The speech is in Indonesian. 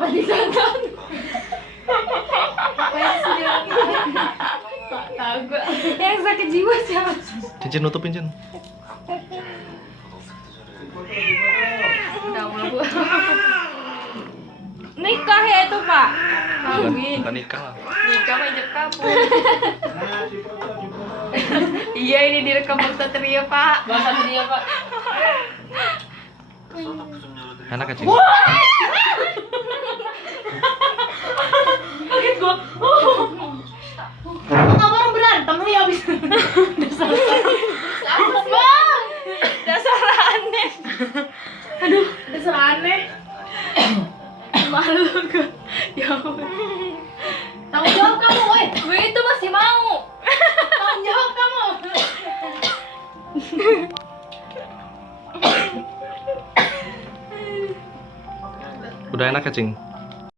Apa ditonton? Apa yang sedih? Tak tahu gue. Yang sakit jiwa siapa? Cincin nutupin, Cin. Udah mau bu. Nikah ya itu Pak. Kawin. Bukan nikah lah. Nikah mah ijab kabul. Iya ini direkam Bang Satria Pak. Bang Satria Pak. Enak ya, Cin? Kaget gua. Kenapa orang berantem sih abis? Bang, dasar aneh. Aduh, dasar aneh. Malu gua. Ya ampun. Tanggung jawab kamu, woi. Gue itu masih mau. Tanggung jawab kamu. Udah enak ya, Cing?